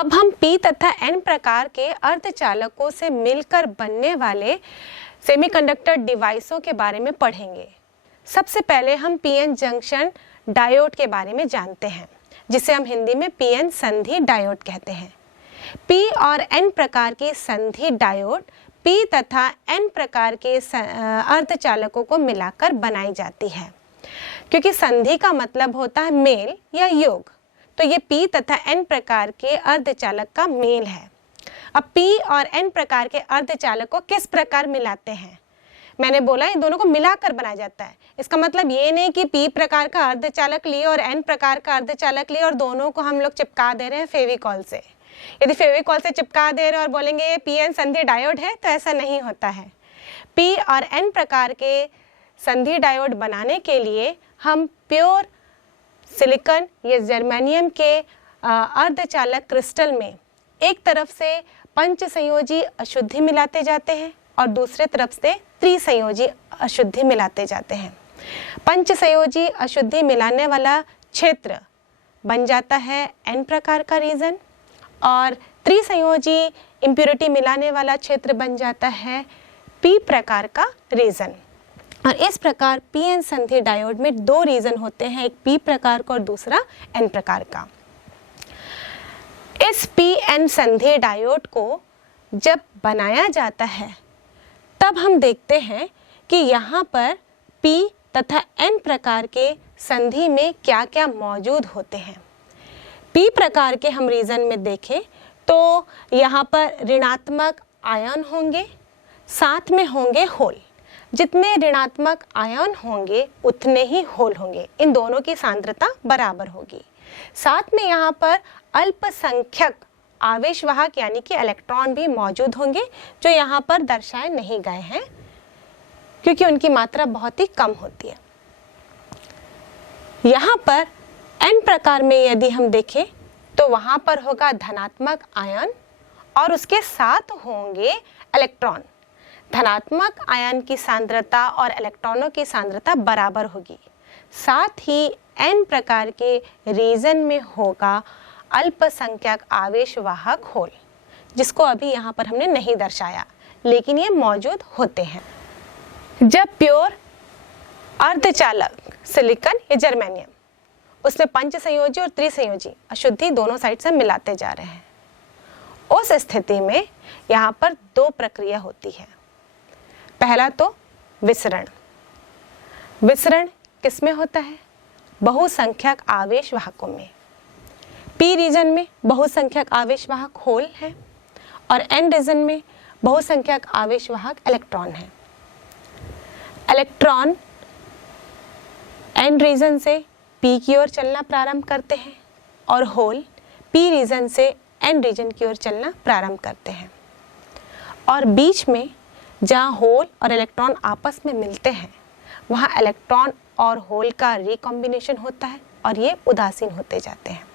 अब हम p तथा n प्रकार के अर्धचालकों से मिलकर बनने वाले सेमीकंडक्टर डिवाइसों के बारे में पढ़ेंगे। सबसे पहले हम पीएन जंक्शन डायोड के बारे में जानते हैं, जिसे हम हिंदी में पीएन संधि डायोड कहते हैं। p और n प्रकार की संधि डायोड p तथा n प्रकार के अर्धचालकों को मिलाकर बनाई जाती है। क्योंकि संधि का मतलब होता है मेल या योग, तो ये p तथा n प्रकार के अर्धचालक का मेल है। अब p और n प्रकार के अर्धचालक को किस प्रकार मिलाते हैं? मैंने बोला इन दोनों को मिलाकर बनाया जाता है। इसका मतलब ये नहीं कि p प्रकार का अर्धचालक लिए और n प्रकार का अर्धचालक लिए और दोनों को हम लोग चिपका दे रहे हैं फेविकॉल से। यदि फेविकॉल से चिपका दे रहे हैं और बोलेंगे ये पीएन संधि डायोड है, तो ऐसा नहीं होता है। p और n प्रकार के संधि डायोड बनाने के लिए हम प्योर सिलिकॉन या जर्मेनियम के अर्धचालक क्रिस्टल में एक तरफ से पंचसंयोजी अशुद्धि मिलाते जाते हैं और दूसरे तरफ से त्रिसंयोजी अशुद्धि मिलाते जाते हैं। पंचसंयोजी अशुद्धि मिलाने वाला क्षेत्र बन जाता है n प्रकार का रीजन और त्रिसंयोजी इम्प्योरिटी मिलाने वाला क्षेत्र बन जाता है p प्रकार का रीजन। और इस प्रकार पीएन संधि डायोड में दो रीजन होते हैं, एक p प्रकार का और दूसरा n प्रकार का। इस पीएन संधि डायोड को जब बनाया जाता है तब हम देखते हैं कि यहाँ पर p तथा n प्रकार के संधि में क्या क्या मौजूद होते हैं। p प्रकार के हम रीजन में देखें तो यहाँ पर ऋणात्मक आयन होंगे, साथ में होंगे होल। जितने ऋणात्मक आयन होंगे उतने ही होल होंगे, इन दोनों की सांद्रता बराबर होगी। साथ में यहाँ पर अल्पसंख्यक आवेशवाहक यानी कि इलेक्ट्रॉन भी मौजूद होंगे, जो यहाँ पर दर्शाए नहीं गए हैं क्योंकि उनकी मात्रा बहुत ही कम होती है। यहाँ पर n प्रकार में यदि हम देखें तो वहाँ पर होगा धनात्मक आयन और उसके साथ होंगे इलेक्ट्रॉन। धनात्मक आयन की सांद्रता और इलेक्ट्रॉनों की सांद्रता बराबर होगी। साथ ही n प्रकार के रीजन में होगा अल्पसंख्यक आवेशवाहक होल, जिसको अभी यहाँ पर हमने नहीं दर्शाया, लेकिन ये मौजूद होते हैं। जब प्योर अर्धचालक सिलिकॉन या जर्मेनियम उसमें पंचसंयोजी और त्रिसंयोजी अशुद्धि दोनों साइड से मिलाते जा रहे हैं, उस स्थिति में यहाँ पर दो प्रक्रिया होती है। पहला तो विसरण। विसरण किसमें होता है? बहुसंख्यक आवेशवाहकों में। p रीजन में बहुसंख्यक आवेशवाहक होल है और n रीजन में बहुसंख्यक आवेशवाहक इलेक्ट्रॉन है। इलेक्ट्रॉन n रीजन से p की ओर चलना प्रारंभ करते हैं और होल p रीजन से n रीजन की ओर चलना प्रारंभ करते हैं। और बीच में जहाँ होल और इलेक्ट्रॉन आपस में मिलते हैं वहाँ इलेक्ट्रॉन और होल का रिकॉम्बिनेशन होता है और ये उदासीन होते जाते हैं।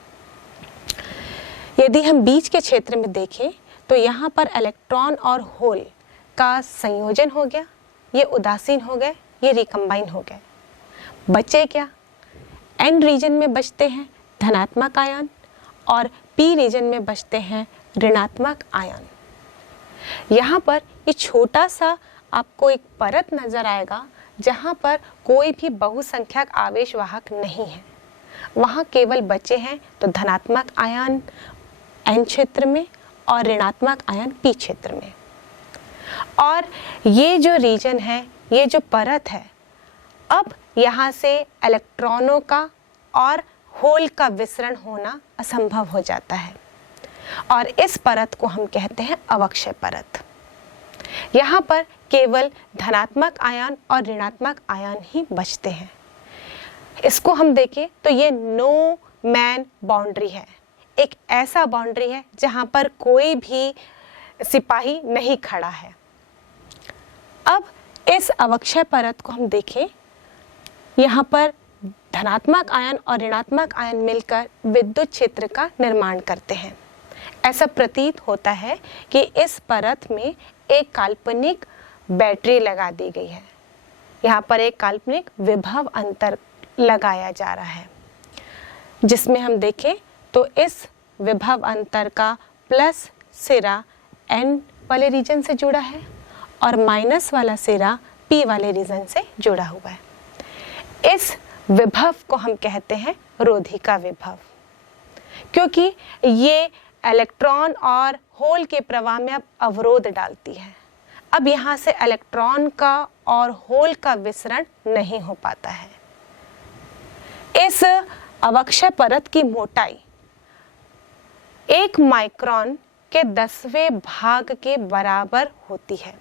यदि हम बीच के क्षेत्र में देखें तो यहाँ पर इलेक्ट्रॉन और होल का संयोजन हो गया, ये उदासीन हो गए, ये रिकम्बाइन हो गए। बचे क्या? n रीजन में बचते हैं धनात्मक आयन और p रीजन में बचते हैं ऋणात्मक आयन। यहाँ पर ये छोटा सा आपको एक परत नजर आएगा जहाँ पर कोई भी बहुसंख्यक आवेशवाहक नहीं है, वहाँ केवल बचे हैं तो धनात्मक आयन n क्षेत्र में और ऋणात्मक आयन p क्षेत्र में। और ये जो रीजन है, ये जो परत है, अब यहाँ से इलेक्ट्रॉनों का और होल का विसरण होना असंभव हो जाता है और इस परत को हम कहते हैं अवक्षय परत। यहाँ पर केवल धनात्मक आयन और ऋणात्मक आयन ही बचते हैं। इसको हम देखें तो ये नो मैन बाउंड्री है, एक ऐसा बाउंड्री है जहाँ पर कोई भी सिपाही नहीं खड़ा है। अब इस अवक्षय परत को हम देखें, यहाँ पर धनात्मक आयन और ऋणात्मक आयन मिलकर विद्युत क्षेत्र का निर्माण करते हैं। ऐसा प्रतीत होता है कि इस परत में एक काल्पनिक बैटरी लगा दी गई है। यहाँ पर एक काल्पनिक विभव अंतर लगाया जा रहा है, जिसमें हम देखें तो इस विभव अंतर का प्लस सिरा N वाले रीजन से जुड़ा है और माइनस वाला सिरा P वाले रीजन से जुड़ा हुआ है। इस विभव को हम कहते हैं रोधिका विभव, क्योंकि ये इलेक्ट्रॉन और होल के प्रवाह में अब अवरोध डालती है। अब यहाँ से इलेक्ट्रॉन का और होल का विसरण नहीं हो पाता है। इस अवक्षय परत की मोटाई 1 माइक्रोन के 10वें भाग के बराबर होती है,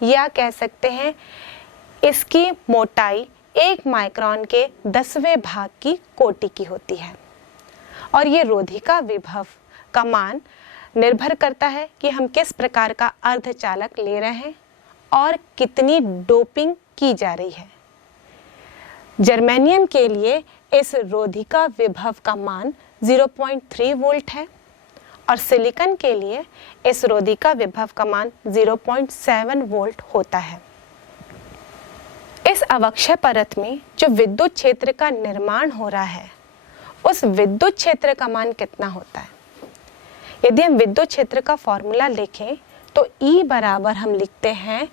या कह सकते हैं इसकी मोटाई 1 माइक्रोन के 10वें भाग की कोटि की होती है। और ये रोधिका विभव का मान निर्भर करता है कि हम किस प्रकार का अर्धचालक ले रहे हैं और कितनी डोपिंग की जा रही है। जर्मेनियम के लिए इस रोधिका विभव का मान 0.3 वोल्ट है और सिलिकॉन के लिए इस रोधिका विभव का मान 0.7 वोल्ट होता है। इस अवक्षय परत में जो विद्युत क्षेत्र का निर्माण हो रहा है, उस विद्युत क्षेत्र का मान कितना होता है? यदि हम विद्युत क्षेत्र का फॉर्मूला लिखें तो E बराबर हम लिखते हैं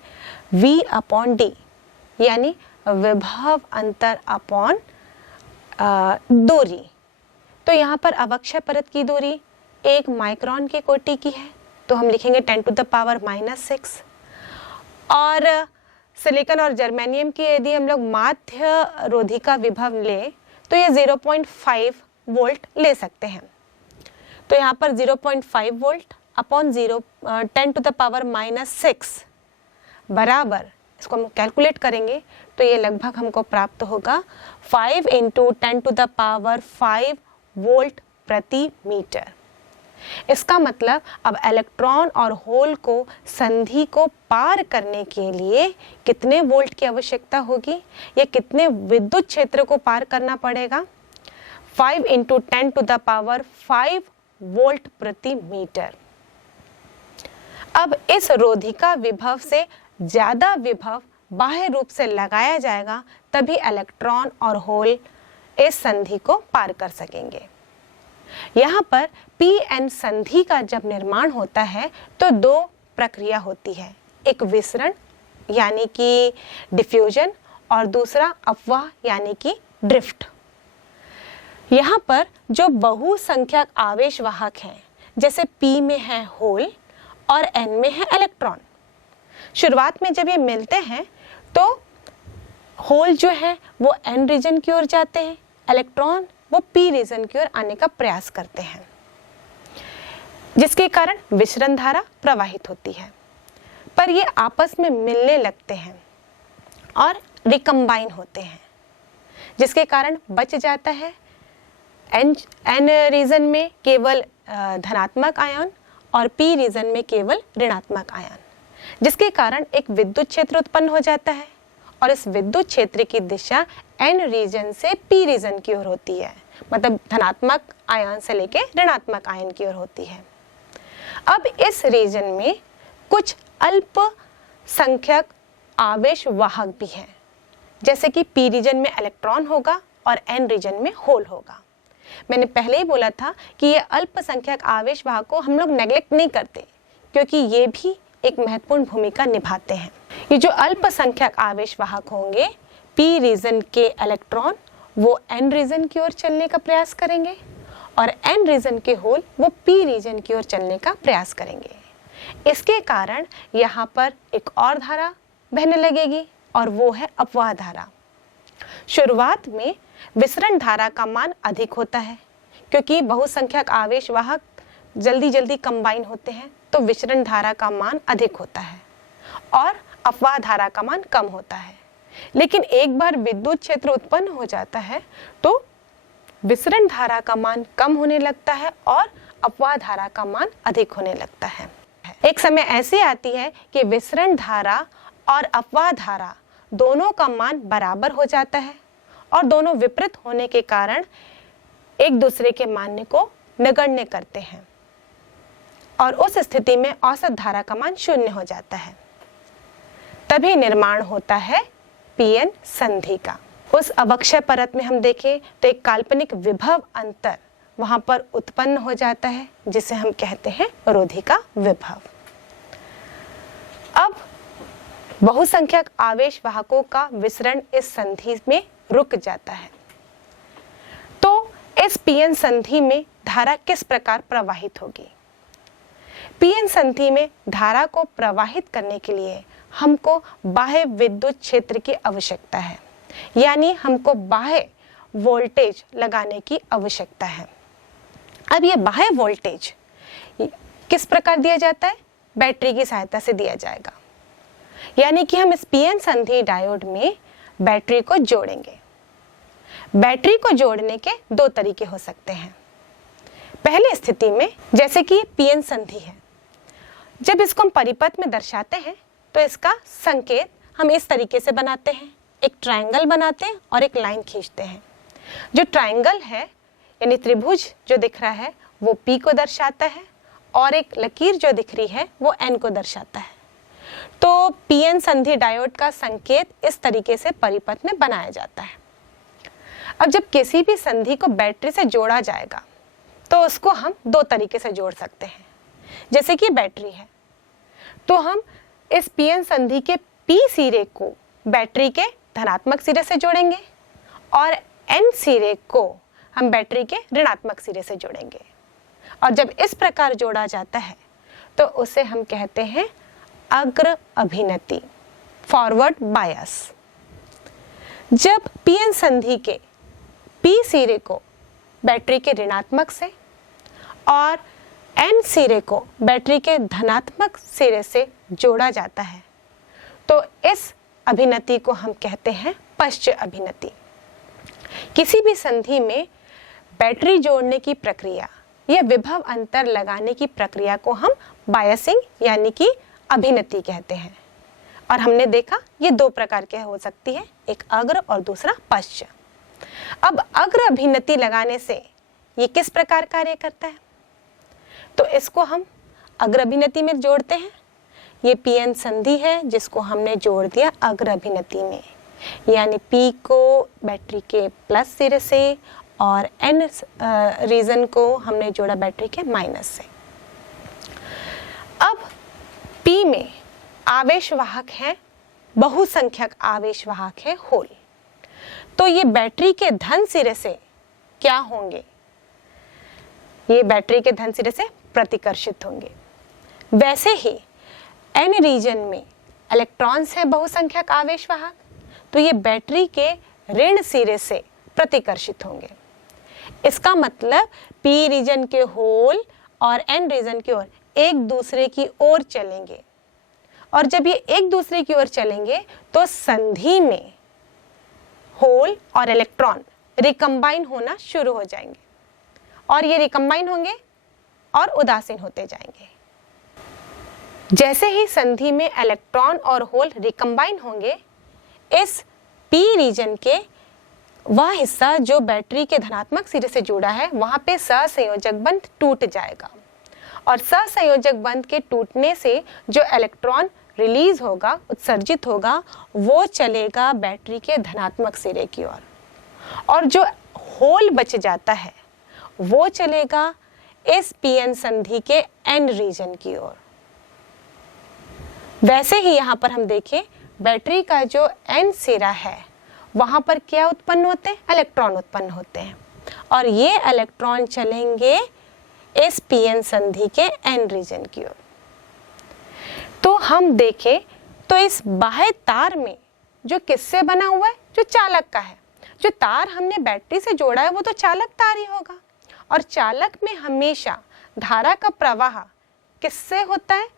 V/D, यानी विभव अंतर अपॉन दूरी। तो यहाँ पर अवक्षय परत की दूरी 1 माइक्रोन की कोटि की है, तो हम लिखेंगे 10⁻⁻�6। और सिलिकॉन और जर्मेनियम की यदि हम लोग माध्य रोधिका विभव लें तो ये 0.5 वोल्ट ले सकते हैं। तो यहाँ पर 0.5 वोल्ट अपॉन 10⁻⁻6 बराबर, इसको हम कैलकुलेट करेंगे तो ये लगभग हमको प्राप्त होगा 5 × 10⁵ वोल्ट प्रति मीटर। इसका मतलब अब इलेक्ट्रॉन और होल को संधि को पार करने के लिए कितने वोल्ट की आवश्यकता होगी, या कितने विद्युत क्षेत्र को पार करना पड़ेगा? 5 × 10⁵ वोल्ट प्रति मीटर। अब इस रोधिका विभव से ज्यादा विभव बाह्य रूप से लगाया जाएगा, तभी इलेक्ट्रॉन और होल इस संधि को पार कर सकेंगे। यहाँ पर पी-एन संधि का जब निर्माण होता है तो 2 प्रक्रिया होती है, एक विसरण यानी कि डिफ्यूजन और दूसरा अपवाह यानी कि ड्रिफ्ट। यहाँ पर जो बहुसंख्यक आवेश वाहक हैं, जैसे P में है होल और N में है इलेक्ट्रॉन, शुरुआत में जब ये मिलते हैं तो होल जो है वो N रीजन की ओर जाते हैं, इलेक्ट्रॉन वो P रीजन की ओर आने का प्रयास करते हैं, जिसके कारण विसरण धारा प्रवाहित होती है। पर ये आपस में मिलने लगते हैं और रिकम्बाइन होते हैं, जिसके कारण बच जाता है N रीजन में केवल धनात्मक आयन और P रीजन में केवल ऋणात्मक आयन, जिसके कारण एक विद्युत क्षेत्र उत्पन्न हो जाता है और इस विद्युत क्षेत्र की दिशा N रीजन से P रीजन की ओर होती है, मतलब धनात्मक आयन से लेके ऋणात्मक आयन की ओर होती है। अब इस रीजन में कुछ अल्प संख्यक आवेश वाहक भी हैं, जैसे कि P रीजन में इलेक्ट्रॉन होगा और N रीजन में होल होगा। मैंने पहले ही बोला था कि ये अल्पसंख्यक आवेश वाहक को हम लोग नेग्लेक्ट नहीं करते, क्योंकि ये भी एक महत्वपूर्ण भूमिका निभाते हैं। ये जो अल्पसंख्यक आवेश वाहक होंगे, P रीजन के इलेक्ट्रॉन वो N रीजन की ओर चलने का प्रयास करेंगे और N रीजन के होल वो P रीजन की ओर चलने का प्रयास करेंगे। इसके कारण यहाँ पर एक और धारा बहने लगेगी और वो है अपवाह धारा। शुरुआत में विसरण धारा का मान अधिक होता है, क्योंकि बहुसंख्यक आवेश वाहक जल्दी जल्दी कंबाइन होते हैं, तो विसरण धारा का मान अधिक होता है और अपवाह धारा का मान कम होता है। लेकिन एक बार विद्युत क्षेत्र उत्पन्न हो जाता है तो विसरण धारा का मान कम होने लगता है और अपवाह धारा का मान अधिक होने लगता है। एक समय ऐसी आती है कि विसरण धारा और अपवाह धारा दोनों का मान बराबर हो जाता है और दोनों विपरीत होने के कारण एक दूसरे के मान को नगण्य करते हैं और उस स्थिति में औसत धारा का मान 0 हो जाता है। तभी निर्माण होता है पीएन संधि का। उस अवक्षय परत में हम देखें तो एक काल्पनिक विभव अंतर वहां पर उत्पन्न हो जाता है, जिसे हम कहते हैं रोधी का विभव। अब बहुसंख्यक आवेश वाहकों का विसरण इस संधि में रुक जाता है। तो इस पीएन संधि में धारा किस प्रकार प्रवाहित होगी? पीएन संधि में धारा को प्रवाहित करने के लिए हमको बाह्य विद्युत क्षेत्र की आवश्यकता है, यानी हमको बाह्य वोल्टेज लगाने की आवश्यकता है। अब ये बाह्य वोल्टेज किस प्रकार दिया जाता है? बैटरी की सहायता से दिया जाएगा, यानी कि हम इस पीएन संधि डायोड में बैटरी को जोड़ेंगे। बैटरी को जोड़ने के दो तरीके हो सकते हैं। पहले स्थिति में, जैसे कि पीएन संधि है, जब इसको हम परिपथ में दर्शाते हैं तो इसका संकेत हम इस तरीके से बनाते हैं, एक ट्रायंगल बनाते हैं और एक लाइन खींचते हैं। जो ट्रायंगल है यानी त्रिभुज जो दिख रहा है वो P को दर्शाता है और एक लकीर जो दिख रही है वो N को दर्शाता है। तो पीएन संधि डायोड का संकेत इस तरीके से परिपथ में बनाया जाता है। अब जब किसी भी संधि को बैटरी से जोड़ा जाएगा तो उसको हम दो तरीके से जोड़ सकते हैं। जैसे कि बैटरी है तो हम इस पीएन संधि के P सिरे को बैटरी के धनात्मक सिरे से जोड़ेंगे और N सिरे को हम बैटरी के ऋणात्मक सिरे से जोड़ेंगे। और जब इस प्रकार जोड़ा जाता है तो उसे हम कहते हैं अग्र अभिनति, फॉरवर्ड बायस। जब पीएन संधि के P सिरे को बैटरी के ऋणात्मक से और N सिरे को बैटरी के धनात्मक सिरे से जोड़ा जाता है तो इस अभिनति को हम कहते हैं पश्च अभिनति। किसी भी संधि में बैटरी जोड़ने की प्रक्रिया या विभव अंतर लगाने की प्रक्रिया को हम बायसिंग यानी कि अभिनति कहते हैं। और हमने देखा ये दो प्रकार के हो सकती है, एक अग्र और दूसरा पश्च। अब अग्र अभिनति लगाने से ये किस प्रकार कार्य करता है? तो इसको हम अग्र अभिनति में जोड़ते हैं। ये पीएन संधि है जिसको हमने जोड़ दिया अग्र अभिनति में, यानी P को बैटरी के प्लस सिरे से और N रीजन को हमने जोड़ा बैटरी के माइनस से। अब P में आवेश वाहक है, बहुसंख्यक आवेश वाहक है होल। तो ये बैटरी के धन सिरे से क्या होंगे? ये बैटरी के धन सिरे से प्रतिकर्षित होंगे। वैसे ही N रीजन में इलेक्ट्रॉन्स है बहुसंख्यक आवेश वाहक, तो ये बैटरी के ऋण सिरे से प्रतिकर्षित होंगे। इसका मतलब P रीजन के होल और N रीजन की ओर एक दूसरे की ओर चलेंगे और जब ये एक दूसरे की ओर चलेंगे तो संधि में होल और इलेक्ट्रॉन रिकम्बाइन होना शुरू हो जाएंगे और ये रिकम्बाइन होंगे और उदासीन होते जाएंगे। जैसे ही संधि में इलेक्ट्रॉन और होल रिकम्बाइन होंगे, इस P रीजन के वह हिस्सा जो बैटरी के धनात्मक सिरे से जुड़ा है वहां पे सहसंयोजक बंध टूट जाएगा और सहसंयोजक बंध के टूटने से जो इलेक्ट्रॉन रिलीज होगा, उत्सर्जित होगा, वो चलेगा बैटरी के धनात्मक सिरे की ओर और जो होल बच जाता है वो चलेगा इस पीएन संधि के N रीजन की ओर। वैसे ही यहाँ पर हम देखें बैटरी का जो N सिरा है वहां पर क्या उत्पन्न होते हैं? इलेक्ट्रॉन उत्पन्न होते हैं और ये इलेक्ट्रॉन चलेंगे इस पीएन संधि के N रीजन की ओर। तो हम देखें तो इस बाह्य तार में जो किससे बना हुआ है? जो चालक का है। जो तार हमने बैटरी से जोड़ा है वो तो चालक तार ही होगा और चालक में हमेशा धारा का प्रवाह किससे होता है?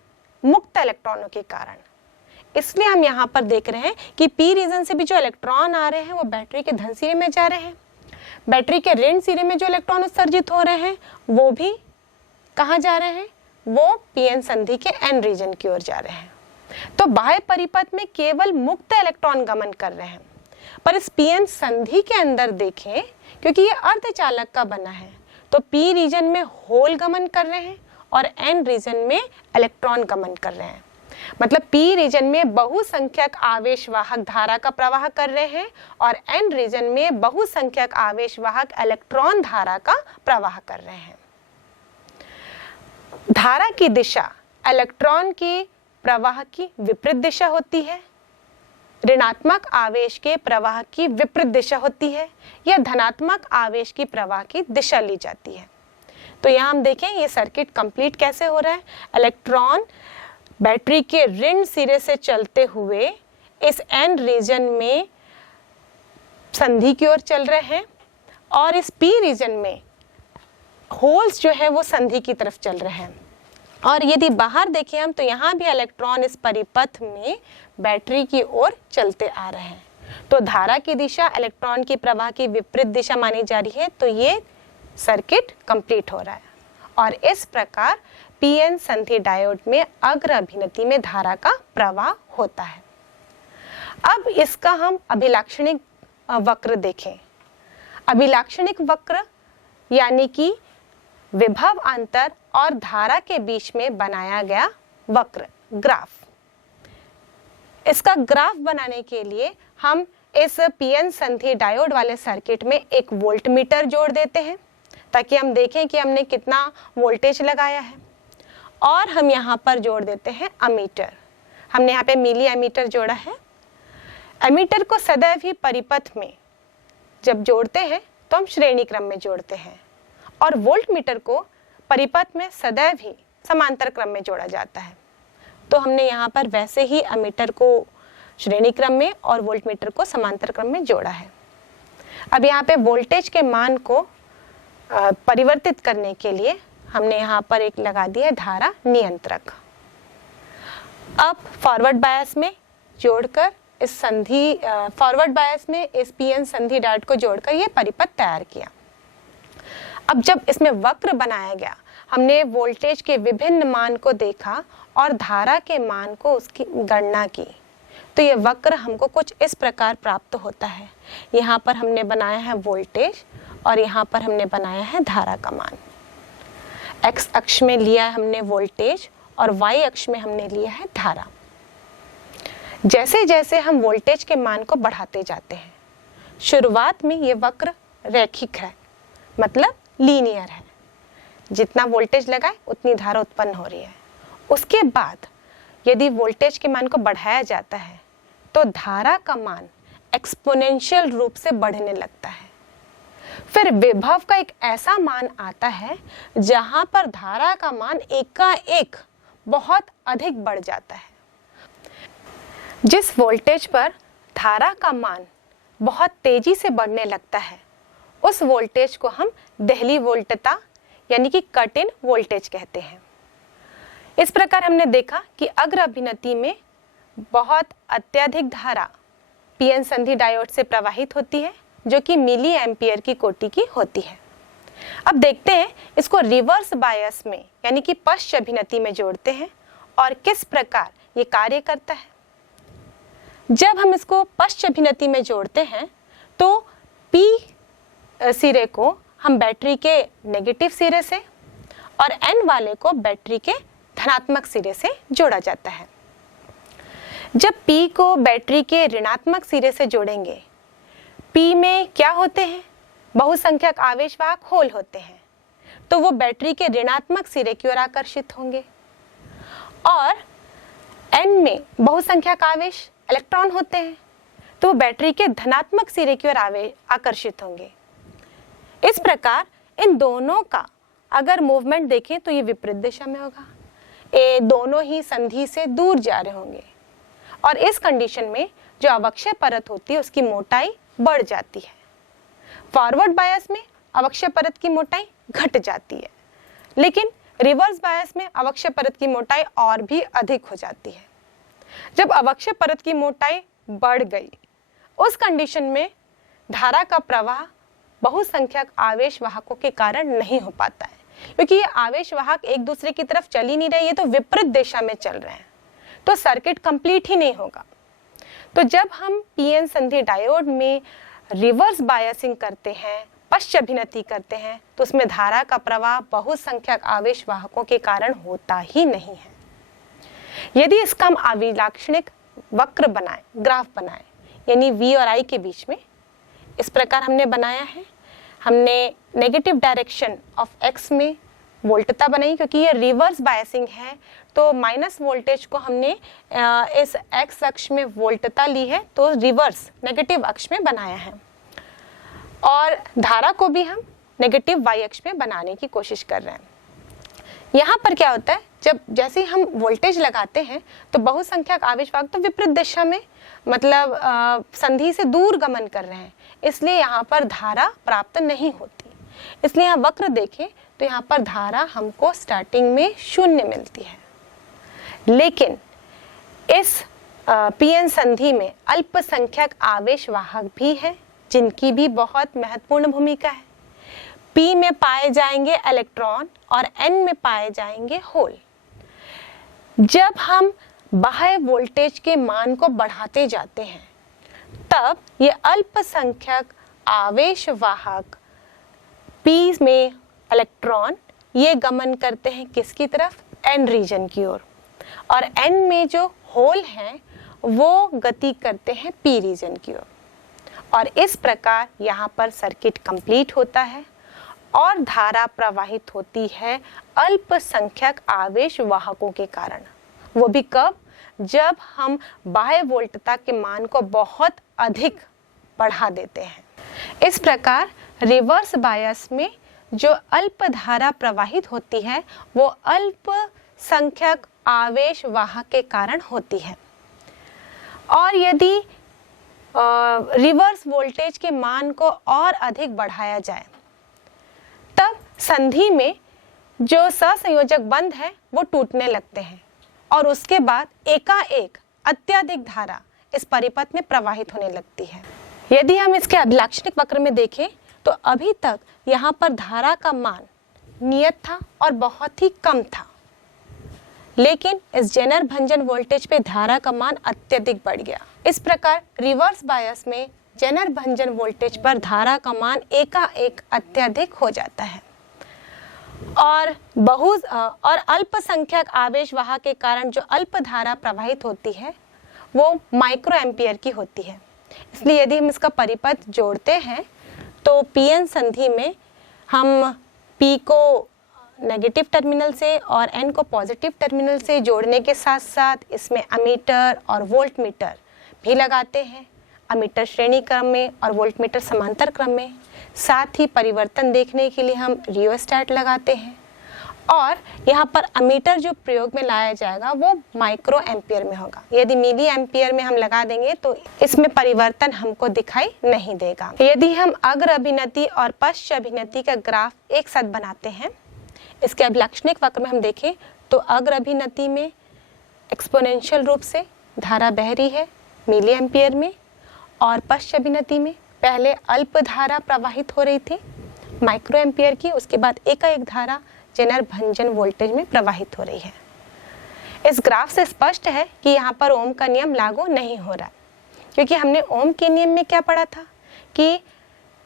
मुक्त इलेक्ट्रॉनों के कारण। इसलिए हम यहाँ पर देख रहे हैं कि P रीजन से भी जो इलेक्ट्रॉन आ रहे हैं वो बैटरी के धन सिरे में जा रहे हैं, बैटरी के ऋण सिरे में जो इलेक्ट्रॉन उत्सर्जित हो रहे हैं वो भी कहाँ जा रहे हैं? वो पीएन संधि के N रीजन की ओर जा रहे हैं। तो बाह्य परिपथ में केवल मुक्त इलेक्ट्रॉन गमन कर रहे हैं, पर इस पीएन संधि के अंदर देखें, क्योंकि ये अर्धचालक का बना है, तो P रीजन में होल गमन कर रहे हैं और N रीजन में इलेक्ट्रॉन गमन कर रहे हैं। मतलब पी रीजन में बहुसंख्यक आवेशवाहक धारा का प्रवाह कर रहे हैं और एन रीजन में बहुसंख्यक आवेशवाहक इलेक्ट्रॉन धारा का प्रवाह कर रहे हैं। धारा की दिशा इलेक्ट्रॉन के प्रवाह की विपरीत दिशा होती है, ऋणात्मक आवेश के प्रवाह की विपरीत दिशा होती है या धनात्मक आवेश की प्रवाह की दिशा ली जाती है। तो यहाँ हम देखें ये सर्किट कंप्लीट कैसे हो रहा है। इलेक्ट्रॉन बैटरी के ऋण सिरे से चलते हुए इस एन रीजन में संधि की ओर चल रहे हैं और इस पी रीजन में होल्स जो है वो संधि की तरफ चल रहे हैं। और यदि बाहर देखें हम तो यहाँ भी इलेक्ट्रॉन इस परिपथ में बैटरी की ओर चलते आ रहे हैं। तो धारा की दिशा इलेक्ट्रॉन की प्रवाह की विपरीत दिशा मानी जा रही है। तो ये सर्किट कंप्लीट हो रहा है और इस प्रकार पीएन संधि डायोड में अग्र अभिनति में धारा का प्रवाह होता है। अब इसका हम अभिलाक्षणिक वक्र देखें। अभिलाक्षणिक वक्र यानी कि विभव अंतर और धारा के बीच में बनाया गया वक्र, ग्राफ। इसका ग्राफ बनाने के लिए हम इस पीएन संधि डायोड वाले सर्किट में एक वोल्ट मीटर जोड़ देते हैं ताकि हम देखें कि हमने कितना वोल्टेज लगाया है। और हम यहाँ पर जोड़ देते हैं अमीटर। हमने यहाँ पे मिली एमीटर जोड़ा है। एमीटर को सदैव ही परिपथ में जब जोड़ते हैं तो हम श्रेणी क्रम में जोड़ते हैं और वोल्ट मीटर को परिपथ में सदैव ही समांतर क्रम में जोड़ा जाता है। तो हमने यहाँ पर वैसे ही एमीटर को श्रेणी क्रम में और वोल्ट मीटर को समांतर क्रम में जोड़ा है। अब यहाँ पे वोल्टेज के मान को परिवर्तित करने के लिए हमने यहाँ पर एक लगा दिया धारा नियंत्रक। अब फॉरवर्ड बायस में जोड़कर इस संधि फॉरवर्ड बायस में इस पीएन संधि डायोड को जोड़कर ये परिपथ तैयार किया। अब जब इसमें वक्र बनाया गया हमने वोल्टेज के विभिन्न मान को देखा और धारा के मान को उसकी गणना की। तो ये वक्र हमको कुछ इस प्रकार प्राप्त होता है। यहाँ पर हमने बनाया है वोल्टेज और यहाँ पर हमने बनाया है धारा का मान। एक्स अक्ष में लिया है हमने वोल्टेज और वाई अक्ष में हमने लिया है धारा। जैसे जैसे हम वोल्टेज के मान को बढ़ाते जाते हैं, शुरुआत में ये वक्र रैखिक है, मतलब लीनियर है। जितना वोल्टेज लगाए उतनी धारा उत्पन्न हो रही है। उसके बाद यदि वोल्टेज के मान को बढ़ाया जाता है तो धारा का मान एक्सपोनेंशियल रूप से बढ़ने लगता है। फिर विभव का एक ऐसा मान आता है जहां पर धारा का मान एकाएक बहुत अधिक बढ़ जाता है। जिस वोल्टेज पर धारा का मान बहुत तेजी से बढ़ने लगता है उस वोल्टेज को हम देहली वोल्टता यानी कि कट इन वोल्टेज कहते हैं। इस प्रकार हमने देखा कि अग्र अभिनति में बहुत अत्यधिक धारा पीएन संधि डायोड से प्रवाहित होती है जो कि मिली एम्पियर की कोटि की होती है। अब देखते हैं इसको रिवर्स बायस में यानी कि पश्च अभिनति में जोड़ते हैं और किस प्रकार ये कार्य करता है। जब हम इसको पश्च अभिनति में जोड़ते हैं तो पी सिरे को हम बैटरी के नेगेटिव सिरे से और एन वाले को बैटरी के धनात्मक सिरे से जोड़ा जाता है। जब P को बैटरी के ऋणात्मक सिरे से जोड़ेंगे, P में क्या होते हैं? बहुसंख्यक आवेशवाहक होल होते हैं, तो वो बैटरी के ऋणात्मक सिरे की ओर आकर्षित होंगे। और N में बहुसंख्यक आवेश इलेक्ट्रॉन होते हैं, तो वो बैटरी के धनात्मक सिरे की ओर आकर्षित होंगे। इस प्रकार इन दोनों का अगर मूवमेंट देखें तो ये विपरीत दिशा में होगा। ये दोनों ही संधि से दूर जा रहे होंगे और इस कंडीशन में जो अवक्षय परत होती है उसकी मोटाई बढ़ जाती है। फॉरवर्ड बायस में अवक्षय परत की मोटाई घट जाती है, लेकिन रिवर्स बायस में अवक्षय परत की मोटाई और भी अधिक हो जाती है। जब अवक्षय परत की मोटाई बढ़ गई उस कंडीशन में धारा का प्रवाह बहुसंख्यक आवेश वाहकों के कारण नहीं हो पाता है, क्योंकि ये आवेश वाहक एक दूसरे की तरफ चल ही नहीं रहे, ये तो विपरीत दिशा में चल रहे हैं, तो सर्किट कंप्लीट ही नहीं होगा। तो जब हम पीएन संधि डायोड में रिवर्स बायसिंग करते हैं, पश्च अभिनति करते हैं, तो उसमें धारा का प्रवाह बहुसंख्यक आवेश वाहकों के कारण होता ही नहीं है। यदि इसका हम अभिलाक्षणिक वक्र बनाएं, ग्राफ बनाएं, यानी V और I के बीच में इस प्रकार हमने बनाया है। हमने नेगेटिव डायरेक्शन ऑफ x में वोल्टता बनाई, क्योंकि ये रिवर्स बायसिंग है तो माइनस वोल्टेज को हमने इस x अक्ष में वोल्टता ली है तो रिवर्स नेगेटिव अक्ष में बनाया है, और धारा को भी हम नेगेटिव y अक्ष में बनाने की कोशिश कर रहे हैं। यहाँ पर क्या होता है, जब जैसे हम वोल्टेज लगाते हैं तो बहुसंख्यक आवेश वाहक तो विपरीत दिशा में, मतलब संधि से दूर गमन कर रहे हैं, इसलिए यहाँ पर धारा प्राप्त नहीं होती। इसलिए यहाँ वक्र देखें तो यहाँ पर धारा हमको स्टार्टिंग में 0 मिलती है, लेकिन इस पीएन संधि में अल्पसंख्यक आवेश वाहक भी हैं जिनकी भी बहुत महत्वपूर्ण भूमिका है। P में पाए जाएंगे इलेक्ट्रॉन और N में पाए जाएंगे होल। जब हम बाह्य वोल्टेज के मान को बढ़ाते जाते हैं तब ये अल्पसंख्यक आवेश वाहक P में इलेक्ट्रॉन ये गमन करते हैं किसकी तरफ, N रीजन की ओर, और N में जो होल हैं वो गति करते हैं P रीजन की ओर, और इस प्रकार यहाँ पर सर्किट कंप्लीट होता है और धारा प्रवाहित होती है अल्पसंख्यक आवेश वाहकों के कारण। वो भी कब, जब हम बाह्य वोल्टता के मान को बहुत अधिक बढ़ा देते हैं। इस प्रकार रिवर्स बायस में जो अल्प धारा प्रवाहित होती है वो अल्पसंख्यक आवेश वाहक के कारण होती है, और यदि रिवर्स वोल्टेज के मान को और अधिक बढ़ाया जाए तब संधि में जो सहसंयोजक बंध है वो टूटने लगते हैं, और उसके बाद एकाएक अत्यधिक धारा इस परिपथ में प्रवाहित होने लगती है। यदि हम इसके अभिलाक्षणिक वक्र में देखें तो अभी तक यहाँ पर धारा का मान नियत था और बहुत ही कम था, लेकिन इस जेनर भंजन वोल्टेज पे धारा का मान अत्यधिक बढ़ गया। इस प्रकार रिवर्स बायस में जेनर भंजन वोल्टेज पर धारा का मान एकाएक अत्यधिक हो जाता है, और अल्पसंख्यक आवेश वाहक के कारण जो अल्प धारा प्रवाहित होती है वो माइक्रो एम्पियर की होती है। इसलिए यदि हम इसका परिपथ जोड़ते हैं तो पीएन संधि में हम P को नेगेटिव टर्मिनल से और N को पॉजिटिव टर्मिनल से जोड़ने के साथ साथ इसमें अमीटर और वोल्ट मीटर भी लगाते हैं, अमीटर श्रेणी क्रम में और वोल्ट मीटर समांतर क्रम में। साथ ही परिवर्तन देखने के लिए हम रियोस्टैट लगाते हैं, और यहाँ पर अमीटर जो प्रयोग में लाया जाएगा वो माइक्रो एम्पियर में होगा। यदि मिली एम्पियर में हम लगा देंगे तो इसमें परिवर्तन हमको दिखाई नहीं देगा। यदि हम अग्र अभिनति और पश्च अभिनति का ग्राफ एक साथ बनाते हैं, इसके अभिलाक्षणिक वक्र में हम देखें तो अग्र अभिनति में एक्सपोनेंशियल रूप से धारा बह रही है मिली एम्पियर में, और पश्च अभिनति में पहले अल्प धारा प्रवाहित हो रही थी माइक्रो एम्पियर की, उसके बाद एकाएक धारा जेनर भंजन वोल्टेज में प्रवाहित हो रही है। इस ग्राफ से स्पष्ट है कि यहाँ पर ओम का नियम लागू नहीं हो रहा, क्योंकि हमने ओम के नियम में क्या पढ़ा था कि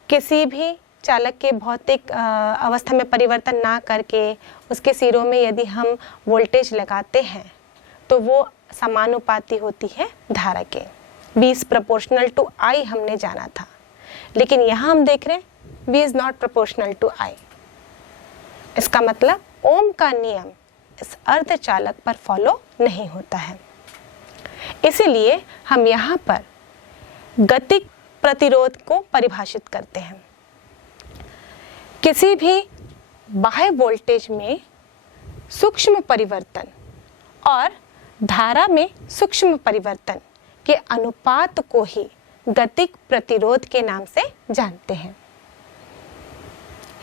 किसी भी चालक के भौतिक अवस्था में परिवर्तन ना करके उसके सिरों में यदि हम वोल्टेज लगाते हैं तो वो समानुपाती होती है धारा के, V is proportional to I हमने जाना था, लेकिन यहाँ हम देख रहे हैं V is not proportional to I। इसका मतलब ओम का नियम इस अर्धचालक पर फॉलो नहीं होता है। इसीलिए हम यहाँ पर गतिक प्रतिरोध को परिभाषित करते हैं। किसी भी बाह्य वोल्टेज में सूक्ष्म परिवर्तन और धारा में सूक्ष्म परिवर्तन के अनुपात को ही गतिक प्रतिरोध के नाम से जानते हैं।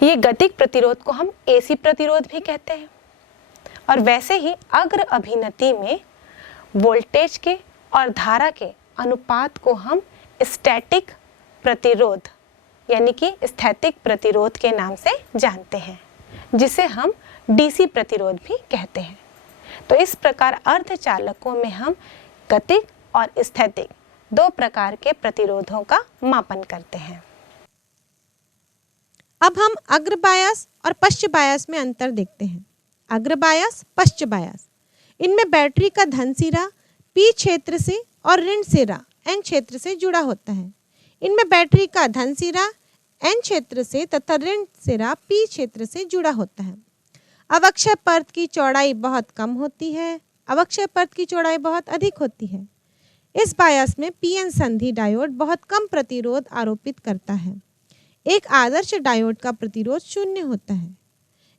ये गतिक प्रतिरोध को हम एसी प्रतिरोध भी कहते हैं, और वैसे ही अग्र अभिनति में वोल्टेज के और धारा के अनुपात को हम स्टैटिक प्रतिरोध यानी कि स्थैतिक प्रतिरोध के नाम से जानते हैं, जिसे हम डीसी प्रतिरोध भी कहते हैं। तो इस प्रकार अर्धचालकों में हम गतिक और स्थैतिक दो प्रकार के प्रतिरोधों का मापन करते हैं। अब हम अग्र बायस और पश्च बायस में अंतर देखते हैं। अग्र बायस, पश्च बायस, इनमें बैटरी का धन सिरा पी क्षेत्र से और ऋण सिरा एन क्षेत्र से जुड़ा होता है। इनमें बैटरी का धन सिरा एन क्षेत्र से तथा ऋण सिरा पी क्षेत्र से जुड़ा होता है। अवक्षय परत की चौड़ाई बहुत कम होती है, अवक्षय परत की चौड़ाई बहुत अधिक होती है। इस बायस में पीएन संधि डायोड बहुत कम प्रतिरोध आरोपित करता है। एक आदर्श डायोड का प्रतिरोध 0 होता है।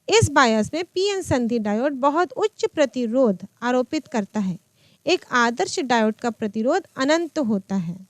इस बायस में पीएन संधि डायोड बहुत उच्च प्रतिरोध आरोपित करता है। एक आदर्श डायोड का प्रतिरोध अनंत होता है।